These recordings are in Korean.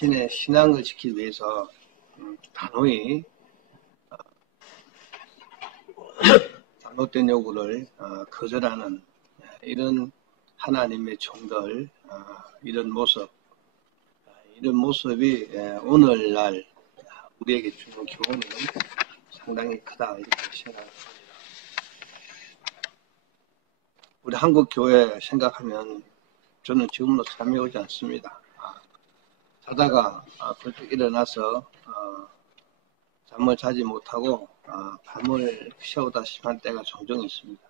자신의 신앙을 지키기 위해서 단호히 잘못된 요구를 거절하는 이런 하나님의 종들, 이런 모습이 오늘날 우리에게 주는 교훈은 상당히 크다 이렇게 생각합니다. 우리 한국 교회 생각하면 저는 지금도 잠이 오지 않습니다. 자다가 벌떡 일어나서 잠을 자지 못하고 밤을 새우다시피 한 때가 종종 있습니다.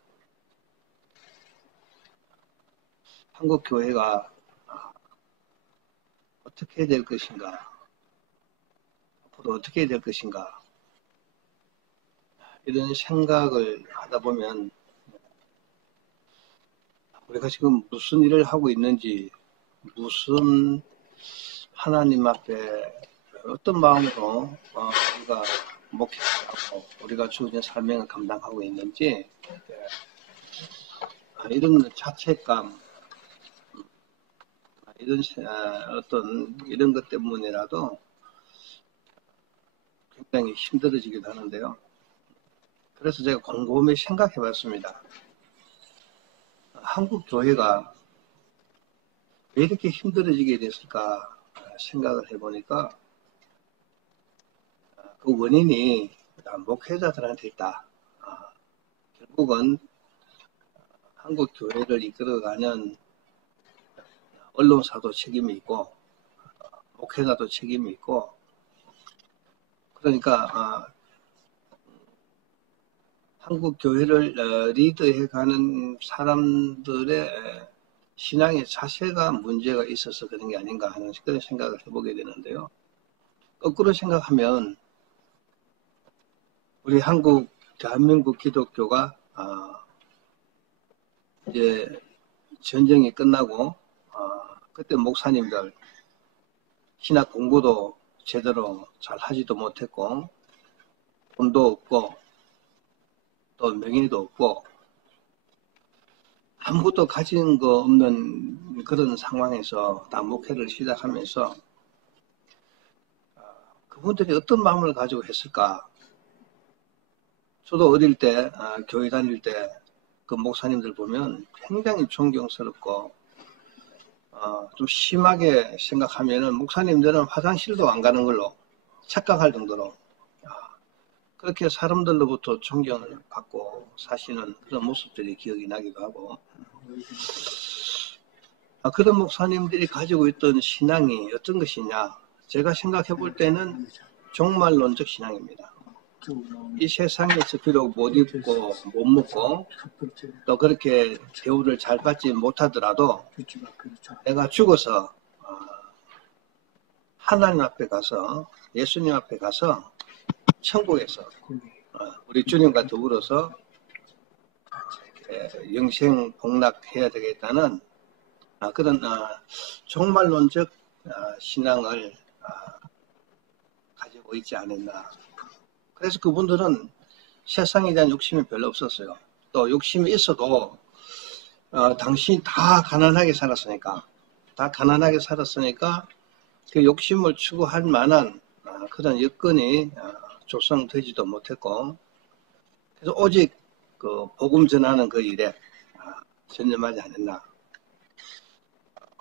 한국 교회가 어떻게 될 것인가, 앞으로 어떻게 될 것인가, 이런 생각을 하다 보면 우리가 지금 무슨 일을 하고 있는지, 무슨 하나님 앞에 어떤 마음으로 우리가 목회하고 우리가 주어진 사명을 감당하고 있는지 이런 자책감, 이런 것 때문이라도 굉장히 힘들어지기도 하는데요. 그래서 제가 곰곰이 생각해 봤습니다. 한국 교회가 왜 이렇게 힘들어지게 됐을까 생각을 해보니까 그 원인이 목회자들한테 있다. 결국은 한국 교회를 이끌어가는 언론사도 책임이 있고 목회자도 책임이 있고, 그러니까 한국 교회를 리드해가는 사람들의 신앙의 자세가 문제가 있어서 그런 게 아닌가 하는 그런 생각을 해보게 되는데요. 거꾸로 생각하면 우리 대한민국 기독교가 이제 전쟁이 끝나고 그때 목사님들 신학 공부도 제대로 잘 하지도 못했고 돈도 없고 또 명예도 없고 아무것도 가진 거 없는 그런 상황에서 다 목회를 시작하면서 그분들이 어떤 마음을 가지고 했을까? 저도 어릴 때 교회 다닐 때 그 목사님들 보면 굉장히 존경스럽고 좀 심하게 생각하면은 목사님들은 화장실도 안 가는 걸로 착각할 정도로 그렇게 사람들로부터 존경을 받고 사시는 그런 모습들이 기억이 나기도 하고, 그런 목사님들이 가지고 있던 신앙이 어떤 것이냐, 제가 생각해 볼 때는 종말론적 신앙입니다. 이 세상에서 비록 못 입고 못 먹고 또 그렇게 대우를 잘 받지 못하더라도 내가 죽어서 하나님 앞에 가서, 예수님 앞에 가서 천국에서 우리 주님과 더불어서 영생 복락해야 되겠다는 그런 종말론적 신앙을 가지고 있지 않았나. 그래서 그분들은 세상에 대한 욕심이 별로 없었어요. 또 욕심이 있어도 당신이 다 가난하게 살았으니까 그 욕심을 추구할 만한 그런 여건이 조성되지도 못했고, 그래서 오직 그 복음 전하는 그 일에 전념하지 않았나.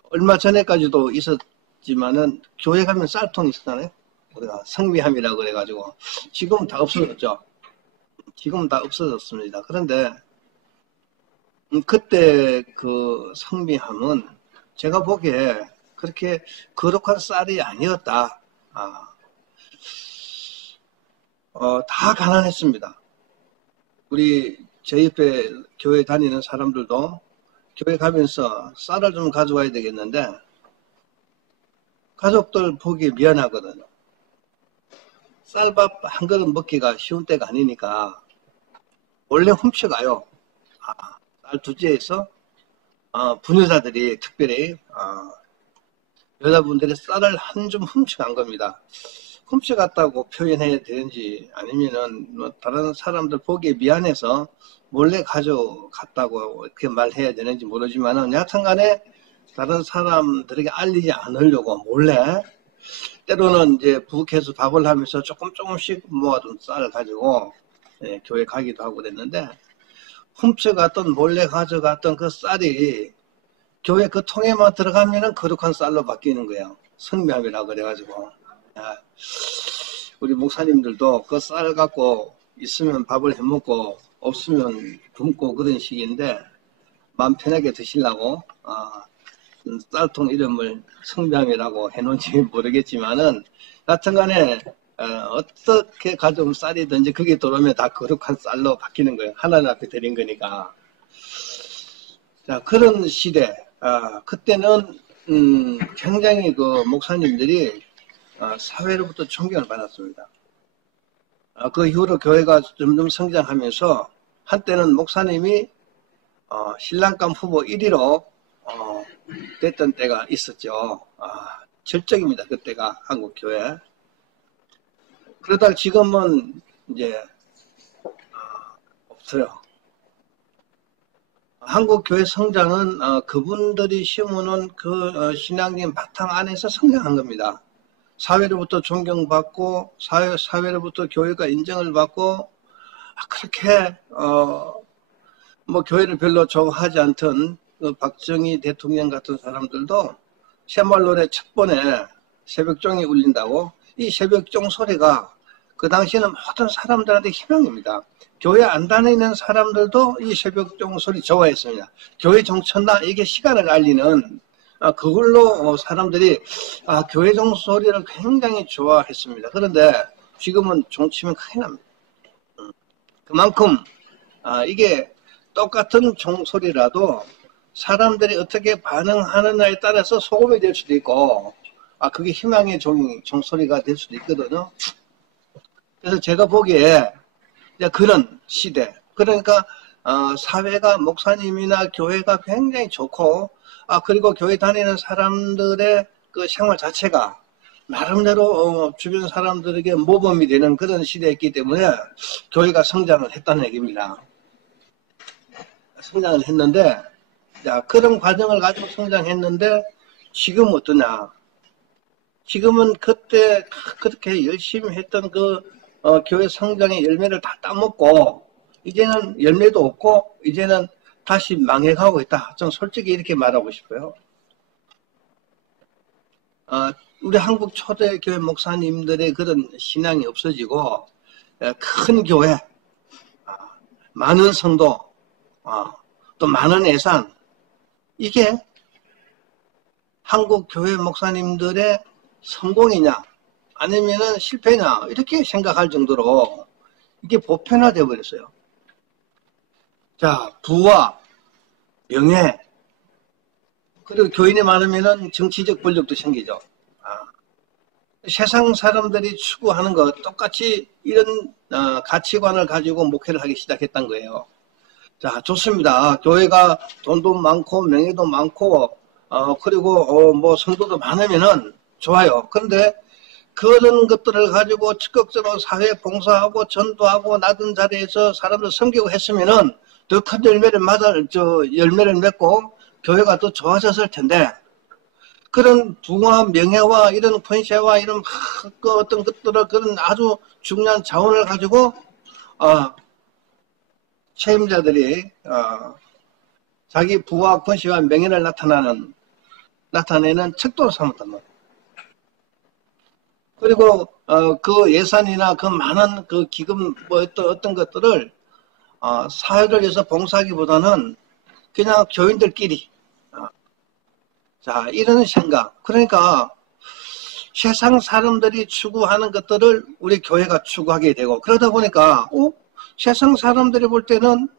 얼마 전에까지도 있었지만은 교회 가면 쌀통 있었잖아요. 우리가 성미함이라고 그래가지고 지금은 다 없어졌죠. 지금은 다 없어졌습니다. 그런데 그때 그 성미함은 제가 보기에 그렇게 거룩한 쌀이 아니었다. 다 가난했습니다. 제 옆에 교회 다니는 사람들도 교회 가면서 쌀을 좀 가져와야 되겠는데 가족들 보기 미안하거든요. 쌀밥 한 그릇 먹기가 쉬운 때가 아니니까 원래 훔쳐가요. 쌀 두지에서 부녀자들이 특별히 여자분들의 쌀을 한 줌 훔쳐간 겁니다. 훔쳐갔다고 표현해야 되는지 아니면은 뭐 다른 사람들 보기에 미안해서 몰래 가져갔다고 이렇게 말해야 되는지 모르지만은 여하튼간에 다른 사람들에게 알리지 않으려고 몰래 때로는 이제 부엌에서 밥을 하면서 조금씩 모아둔 쌀을 가지고 교회 가기도 하고 그랬는데, 훔쳐갔던 몰래 가져갔던 그 쌀이 교회 그 통에만 들어가면은 거룩한 쌀로 바뀌는 거예요. 성묘함이라고 그래가지고. 우리 목사님들도 그 쌀 갖고 있으면 밥을 해먹고 없으면 굶고 그런 식인데, 마음 편하게 드시려고 쌀통 이름을 성묘함이라고 해놓은지 모르겠지만은, 여하튼간에 어떻게 가져온 쌀이든지 그게 들어오면 다 거룩한 쌀로 바뀌는 거예요. 하나님 앞에 드린 거니까. 자, 그런 시대, 그때는 굉장히 그 목사님들이 사회로부터 존경을 받았습니다. 그 이후로 교회가 점점 성장하면서 한때는 목사님이 신랑감 후보 1위로 됐던 때가 있었죠. 절정입니다. 그때가 한국 교회. 그러다가 지금은 이제 없어요. 한국 교회 성장은 그분들이 심어놓은 그 신앙적인 바탕 안에서 성장한 겁니다. 사회로부터 존경받고 사회로부터 교회가 인정을 받고 그렇게 뭐 교회를 별로 좋아하지 않던 그 박정희 대통령 같은 사람들도 새마을노래 첫 번에 새벽종이 울린다고, 이 새벽종 소리가 그 당시에는 모든 사람들한테 희망입니다. 교회 안 다니는 사람들도 이 새벽종 소리 좋아했습니다. 교회 종쳤나 이게 시간을 알리는, 그걸로 사람들이 교회 종 소리를 굉장히 좋아했습니다. 그런데 지금은 종치면 큰일 납니다. 그만큼 이게 똑같은 종소리라도 사람들이 어떻게 반응하느냐에 따라서 소금이 될 수도 있고, 그게 희망의 종소리가 될 수도 있거든요. 그래서 제가 보기에 그런 시대, 그러니까 사회가 목사님이나 교회가 굉장히 좋고, 그리고 교회 다니는 사람들의 그 생활 자체가 나름대로 주변 사람들에게 모범이 되는 그런 시대였기 때문에 교회가 성장을 했다는 얘기입니다. 성장을 했는데, 그런 과정을 가지고 성장했는데 지금 어떠냐? 지금은 그때 그렇게 열심히 했던 그 교회 성장의 열매를 다 따먹고 이제는 열매도 없고 이제는 다시 망해가고 있다. 좀 솔직히 이렇게 말하고 싶어요. 우리 한국 초대교회 목사님들의 그런 신앙이 없어지고 큰 교회, 많은 성도, 또 많은 예산, 이게 한국 교회 목사님들의 성공이냐 아니면은 실패냐 이렇게 생각할 정도로 이게 보편화되어 버렸어요. 자, 부와 명예, 그리고 교인이 많으면은 정치적 권력도 생기죠. 세상 사람들이 추구하는 것 똑같이 이런 가치관을 가지고 목회를 하기 시작했던 거예요. 자, 좋습니다. 교회가 돈도 많고 명예도 많고 그리고 뭐 성도도 많으면은 좋아요. 그런데 그런 것들을 가지고 적극적으로 사회 봉사하고 전도하고 낮은 자리에서 사람들 섬기고 했으면은 더 큰 열매를 맺고 교회가 더 좋아졌을 텐데, 그런 부와 명예와 이런 권세와 이런 그 어떤 것들을 그런 아주 중요한 자원을 가지고 책임자들이 자기 부와 권세와 명예를 나타내는 척도로 삼았단 말이에요. 그리고 그 예산이나 그 많은 그 기금 뭐 어떤 것들을 사회를 위해서 봉사하기보다는 그냥 교인들끼리 자, 이런 생각. 그러니까 세상 사람들이 추구하는 것들을 우리 교회가 추구하게 되고, 그러다 보니까 세상 사람들이 볼 때는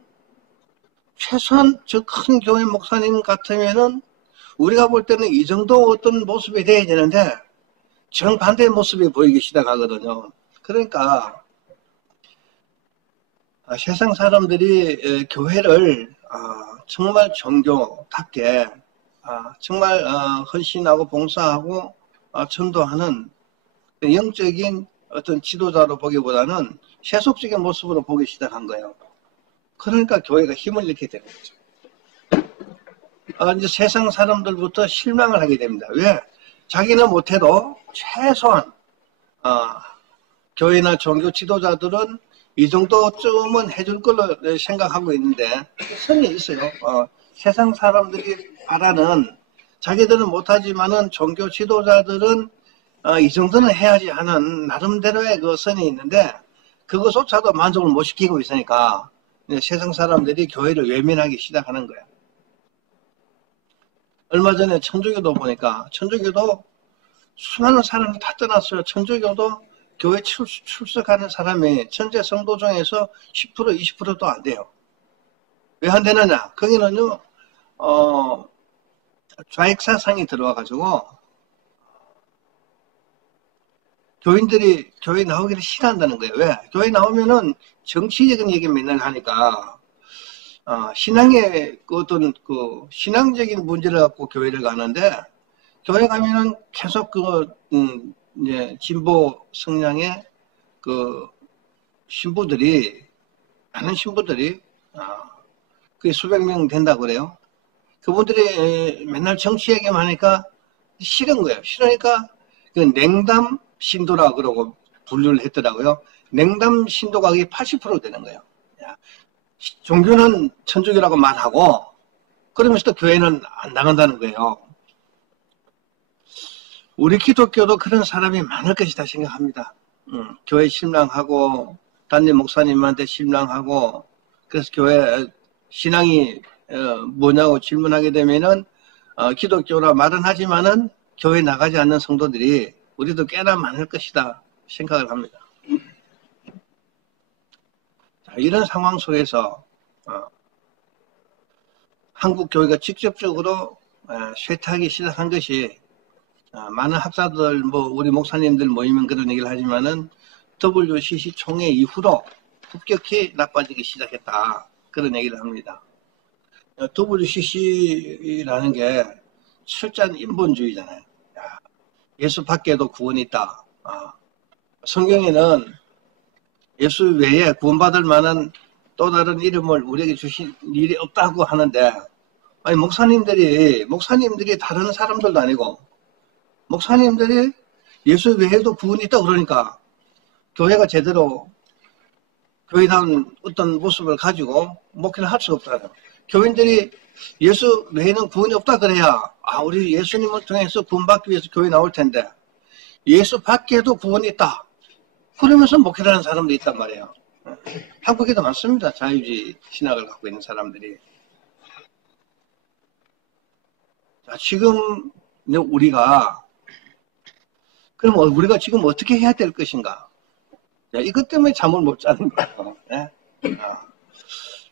최소한 저 큰 교회 목사님 같으면은 우리가 볼 때는 이 정도 어떤 모습이 돼야 되는데 정반대의 모습이 보이기 시작하거든요. 그러니까 세상 사람들이 교회를 정말 종교답게 정말 헌신하고 봉사하고 전도하는 영적인 어떤 지도자로 보기보다는 세속적인 모습으로 보기 시작한 거예요. 그러니까 교회가 힘을 잃게 되는 거죠. 이제 세상 사람들부터 실망을 하게 됩니다. 왜? 자기는 못해도 최소한 교회나 종교 지도자들은 이 정도쯤은 해줄 걸로 생각하고 있는데 선이 있어요. 세상 사람들이 바라는 자기들은 못하지만은 종교 지도자들은 이 정도는 해야지 하는 나름대로의 그 선이 있는데 그것조차도 만족을 못 시키고 있으니까 세상 사람들이 교회를 외면하기 시작하는 거예요. 얼마 전에 천주교도 보니까 천주교도 수많은 사람을 다 떠났어요. 천주교도 교회 출석하는 사람이 전체 성도 중에서 10% 20%도 안 돼요. 왜 안 되느냐? 거기는요 좌익사상이 들어와가지고 교인들이 교회 나오기를 싫어한다는 거예요. 왜? 교회 나오면은 정치적인 얘기 맨날 하니까 신앙의 어떤 그 신앙적인 문제를 갖고 교회를 가는데 교회 가면은 계속 이제 진보 성향의 그 신부들이 많은 신부들이 그게 수백 명 된다고 그래요. 그분들이 맨날 정치 얘기만 하니까 싫은 거예요. 싫으니까 그 냉담 신도라 그러고 분류를 했더라고요. 냉담 신도가 그게 80% 되는 거예요. 종교는 천주교라고 말하고 그러면서 또 교회는 안 나간다는 거예요. 우리 기독교도 그런 사람이 많을 것이다 생각합니다. 교회 신랑하고 담임 목사님한테 신랑하고 그래서 교회 신앙이 뭐냐고 질문하게 되면은 기독교라 말은 하지만은 교회 나가지 않는 성도들이 우리도 꽤나 많을 것이다 생각을 합니다. 자, 이런 상황 속에서 한국 교회가 직접적으로 쇠퇴하기 시작한 것이 많은 학자들 우리 목사님들 모이면 그런 얘기를 하지만은 WCC 총회 이후로 급격히 나빠지기 시작했다 그런 얘기를 합니다. WCC라는 게 철저한 인본주의잖아요. 예수 밖에도 구원이 있다. 성경에는 예수 외에 구원받을 만한 또 다른 이름을 우리에게 주신 일이 없다고 하는데 아니 목사님들이 다른 사람들도 아니고 목사님들이 예수 외에도 구원이 있다 그러니까 교회가 제대로 교회다운 어떤 모습을 가지고 목회를 할 수 없다는 교인들이 예수 외에는 구원이 없다 그래야 우리 예수님을 통해서 구원받기 위해서 교회 나올 텐데 예수 밖에도 구원이 있다 그러면서 목회를 하는 사람들이 있단 말이에요. 한국에도 많습니다. 자유주의 신학을 갖고 있는 사람들이. 자, 지금 우리가 그럼 우리가 지금 어떻게 해야 될 것인가? 이것 때문에 잠을 못 자는 거예요. 네?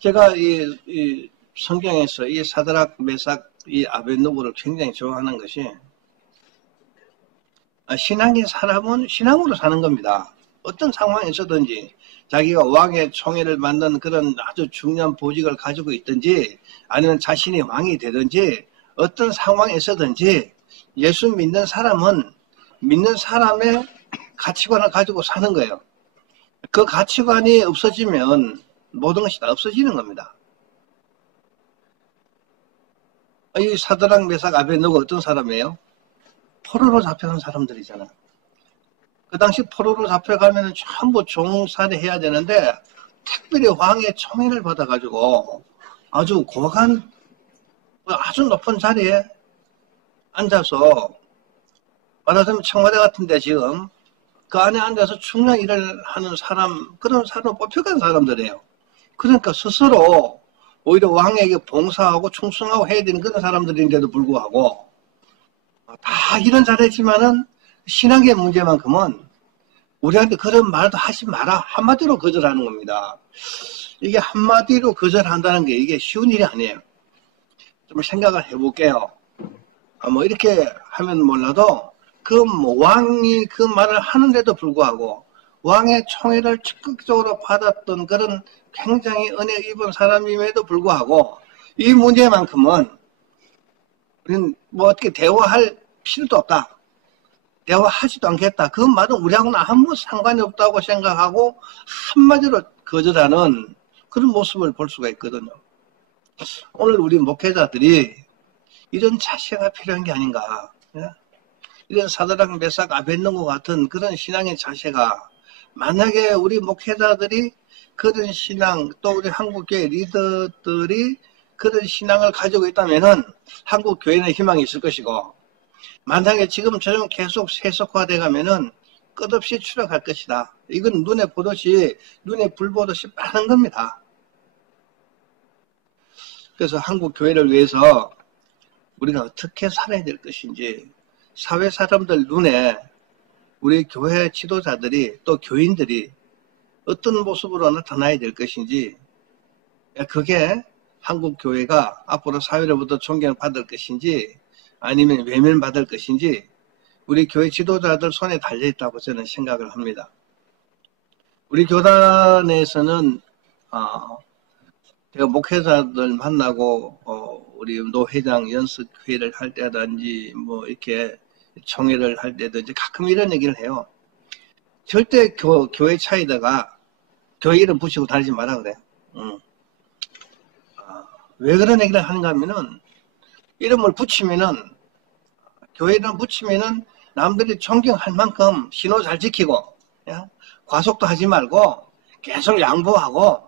제가 이 성경에서 이 사드락, 메삭, 이 아벳노고를 굉장히 좋아하는 것이 신앙의 사람은 신앙으로 사는 겁니다. 어떤 상황에서든지 자기가 왕의 총애를 받는 그런 아주 중요한 보직을 가지고 있든지 아니면 자신이 왕이 되든지 어떤 상황에서든지 예수 믿는 사람은 믿는 사람의 가치관을 가지고 사는 거예요. 그 가치관이 없어지면 모든 것이 다 없어지는 겁니다. 이 사드락, 메삭, 아벳노고 어떤 사람이에요? 포로로 잡혀간 사람들이잖아요. 그 당시 포로로 잡혀가면 전부 종살이 해야 되는데 특별히 왕의 총애를 받아가지고 아주 고간 아주 높은 자리에 앉아서 말하자면 청와대 같은데 지금 그 안에 앉아서 중요한 일을 하는 사람 그런 사람 뽑혀간 사람들이에요. 그러니까 스스로 오히려 왕에게 봉사하고 충성하고 해야 되는 그런 사람들인데도 불구하고 다 이런 잘했지만은 신앙의 문제만큼은 우리한테 그런 말도 하지 마라 한마디로 거절하는 겁니다. 이게 한마디로 거절한다는 게 이게 쉬운 일이 아니에요. 좀 생각을 해볼게요. 이렇게 하면 몰라도 그 왕이 그 말을 하는데도 불구하고 왕의 총애를 적극적으로 받았던 그런 굉장히 은혜 입은 사람임에도 불구하고 이 문제만큼은 우리는 어떻게 대화할 필요도 없다. 대화하지도 않겠다. 그 말은 우리하고는 아무 상관이 없다고 생각하고 한마디로 거절하는 그런 모습을 볼 수가 있거든요. 오늘 우리 목회자들이 이런 자세가 필요한 게 아닌가. 이런 사드락 메삭 아벳느고 같은 그런 신앙의 자세가 만약에 우리 목회자들이 그런 신앙, 또 우리 한국교회 리더들이 그런 신앙을 가지고 있다면은 한국교회는 희망이 있을 것이고, 만약에 지금처럼 계속 세속화돼 가면은 끝없이 추락할 것이다. 이건 눈에 불 보듯이 빠른 겁니다. 그래서 한국교회를 위해서 우리가 어떻게 살아야 될 것인지, 사회 사람들 눈에 우리 교회 지도자들이 또 교인들이 어떤 모습으로 나타나야 될 것인지, 그게 한국교회가 앞으로 사회로부터 존경받을 것인지 아니면 외면받을 것인지 우리 교회 지도자들 손에 달려있다고 저는 생각을 합니다. 우리 교단에서는 제가 목회자들 만나고 우리 노회장 연습회를 할 때든지 뭐 이렇게 총회를 할 때든지 가끔 이런 얘기를 해요. 절대 교회 차에다가 교회 이름 붙이고 다니지 마라 그래요. 왜 그런 얘기를 하는가 하면은 이름을 붙이면은 교회 이름 붙이면은 남들이 존경할 만큼 신호 잘 지키고 과속도 하지 말고 계속 양보하고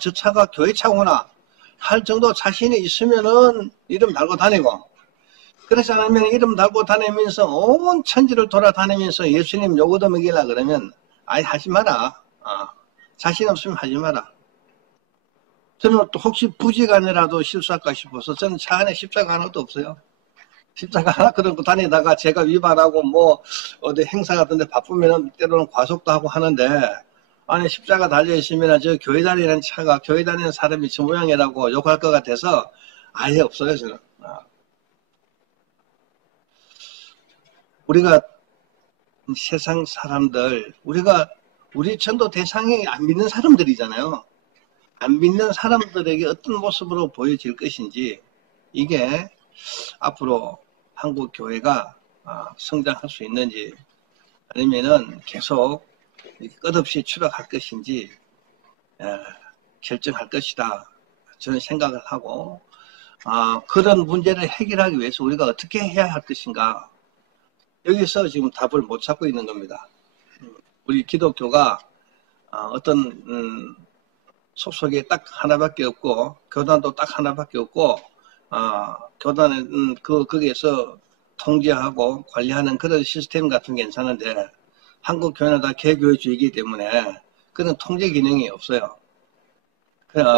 저 차가 교회 차구나 할 정도 자신이 있으면은 이름 달고 다니고, 그렇지 않으면 이름 달고 다니면서 온 천지를 돌아다니면서 예수님 요거도 먹이려 그러면 아예 하지 마라. 자신 없으면 하지 마라. 저는 또 혹시 부지간이라도 실수할까 싶어서 저는 차 안에 십자가 하나도 없어요. 십자가 하나 그러고 다니다가 제가 위반하고 뭐 어디 행사 같은 데 바쁘면 때로는 과속도 하고 하는데 안에 십자가 달려있으면 저 교회 다니는 차가 교회 다니는 사람이 저 모양이라고 욕할 것 같아서 아예 없어요 저는. 우리가 세상 사람들, 우리 전도 대상이 안 믿는 사람들이잖아요. 안 믿는 사람들에게 어떤 모습으로 보여질 것인지, 이게 앞으로 한국 교회가 성장할 수 있는지 아니면은 계속 끝없이 추락할 것인지 결정할 것이다. 저는 생각을 하고, 그런 문제를 해결하기 위해서 우리가 어떻게 해야 할 것인가, 여기서 지금 답을 못 찾고 있는 겁니다. 우리 기독교가 어떤 속속이 딱 하나밖에 없고 교단도 딱 하나밖에 없고 교단은 거기에서 통제하고 관리하는 그런 시스템 같은 게 괜찮은데, 한국 교회는 다 개교주의이기 때문에 그런 통제 기능이 없어요.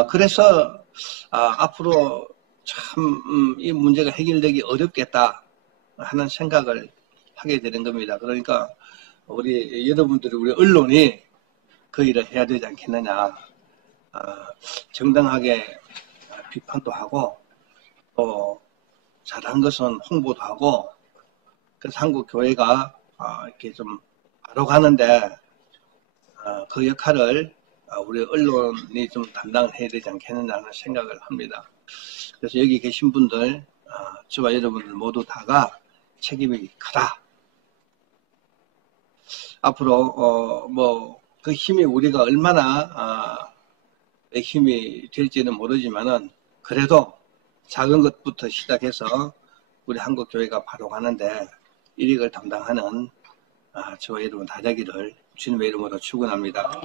그래서 앞으로 참 이 문제가 해결되기 어렵겠다 하는 생각을 하게 되는 겁니다. 그러니까 우리 여러분들이, 우리 언론이 그 일을 해야 되지 않겠느냐. 정당하게 비판도 하고 또 잘한 것은 홍보도 하고, 그래서 한국 교회가 이렇게 좀 바로 가는데 그 역할을 우리 언론이 좀 담당을 해야 되지 않겠느냐는 생각을 합니다. 그래서 여기 계신 분들, 저와 여러분들 모두 다가 책임이 크다. 앞으로 그 힘이 우리가 얼마나 힘이 될지는 모르지만은 그래도 작은 것부터 시작해서 우리 한국 교회가 바로 가는데 일익을 담당하는 저와 여러분 다 되기를 주님의 이름으로 축원합니다.